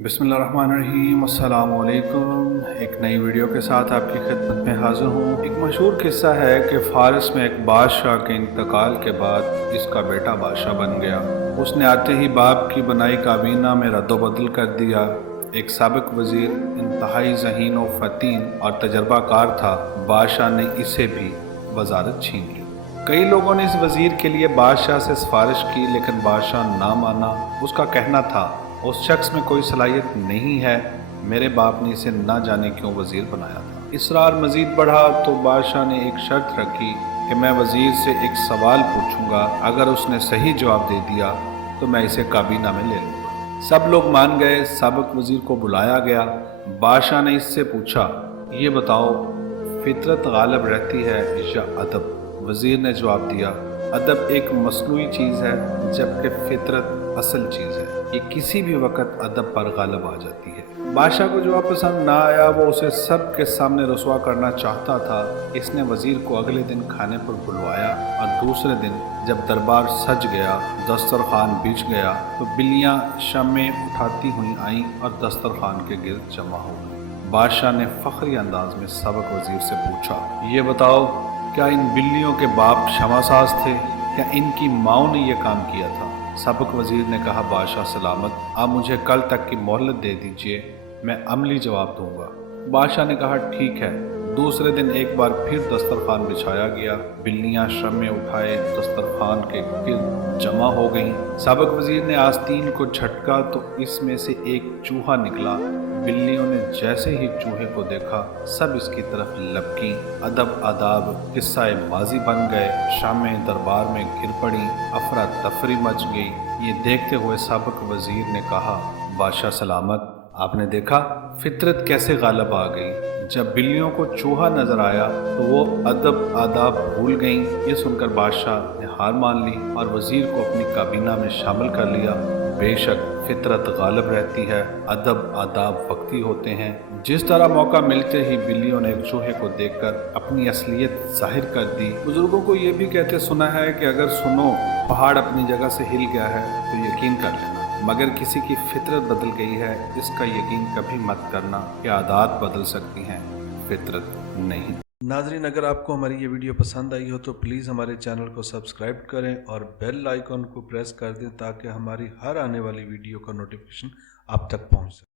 बिस्मिल्लाहिर्रहमानिर्रहीम, अस्सलाम वालेकुम। एक नई वीडियो के साथ आपकी खिदमत में हाज़िर हूँ। एक मशहूर किस्सा है कि फ़ारस में एक बादशाह के इंतकाल के बाद इसका बेटा बादशाह बन गया। उसने आते ही बाप की बनाई काबीना में रद्दोबदल कर दिया। एक साबिक वज़ीर इंतहाई ज़हीन व फ़तीन और तजर्बाकार था। बादशाह ने इसे भी वज़ारत छीन ली। कई लोगों ने इस वज़ीर के लिए बादशाह से सिफारिश की, लेकिन बादशाह ना माना। उसका कहना था, उस शख्स में कोई सलाहियत नहीं है, मेरे बाप ने इसे ना जाने क्यों वज़ीर बनाया था। इसरार मज़ीद बढ़ा तो बादशाह ने एक शर्त रखी कि मैं वज़ीर से एक सवाल पूछूंगा, अगर उसने सही जवाब दे दिया तो मैं इसे काबीना में ले लूँगा। सब लोग मान गए। साबिक वज़ीर को बुलाया गया। बादशाह ने इससे पूछा, ये बताओ, फितरत गालिब रहती है या अदब? वज़ीर ने जवाब दिया, अदब एक मसनूई चीज़ है, जबकि फितरत असल चीज़ है। ये किसी भी वक्त अदब पर गालिब आ जाती है। बादशाह को जवाब पसंद ना आया। वो उसे सब के सामने रुसवा करना चाहता था। इसने वज़ीर को अगले दिन खाने पर बुलवाया और दूसरे दिन जब दरबार सज गया, दस्तरखान बिछ गया, तो बिल्लियाँ शम्में उठाती हुई आईं और दस्तरखान के गिर्द जमा हो गईं। बादशाह ने फखरी अंदाज में साबिक वज़ीर से पूछा, ये बताओ, क्या इन बिल्लियों के बाप शमासाज थे? क्या इनकी माओ ने यह काम किया था? साबिक वज़ीर ने कहा, बादशाह सलामत, आप मुझे कल तक की मोहलत दे दीजिए, मैं अमली जवाब दूंगा। बादशाह ने कहा, ठीक है। दूसरे दिन एक बार फिर दस्तरखान बिछाया गया। बिल्लियां शम्में उठाए दस्तरखान के गिर्द जमा हो गईं। साबिक वज़ीर ने आस्तीन को झटका तो इसमें से एक चूहा निकला। बिल्लियों ने जैसे ही चूहे को देखा, सब इसकी तरफ लपकी। अदब आदाब किस्सा माजी बन गए। शामें दरबार में गिर पड़ी, अफरा तफरी मच गई। ये देखते हुए साबिक वज़ीर ने कहा, बादशाह सलामत, आपने देखा फितरत कैसे गालिब आ गई। जब बिल्लियों को चूहा नजर आया तो वो अदब आदाब भूल गईं। ये सुनकर बादशाह ने हार मान ली और वज़ीर को अपनी काबीना में शामिल कर लिया। बेशक फितरत गालिब रहती है, अदब आदाब वक्ती होते हैं। जिस तरह मौका मिलते ही बिल्लियों ने एक चूहे को देखकर अपनी असलियत जाहिर कर दी। बुजुर्गों को ये भी कहते सुना है कि अगर सुनो पहाड़ अपनी जगह से हिल गया है तो यकीन कर लेना, मगर किसी की फितरत बदल गई है इसका यकीन कभी मत करना कि आदत बदल सकती हैं, फितरत नहीं। नाज़रीन, अगर आपको हमारी ये वीडियो पसंद आई हो तो प्लीज़ हमारे चैनल को सब्सक्राइब करें और बेल आइकॉन को प्रेस कर दें ताकि हमारी हर आने वाली वीडियो का नोटिफिकेशन आप तक पहुंच सके।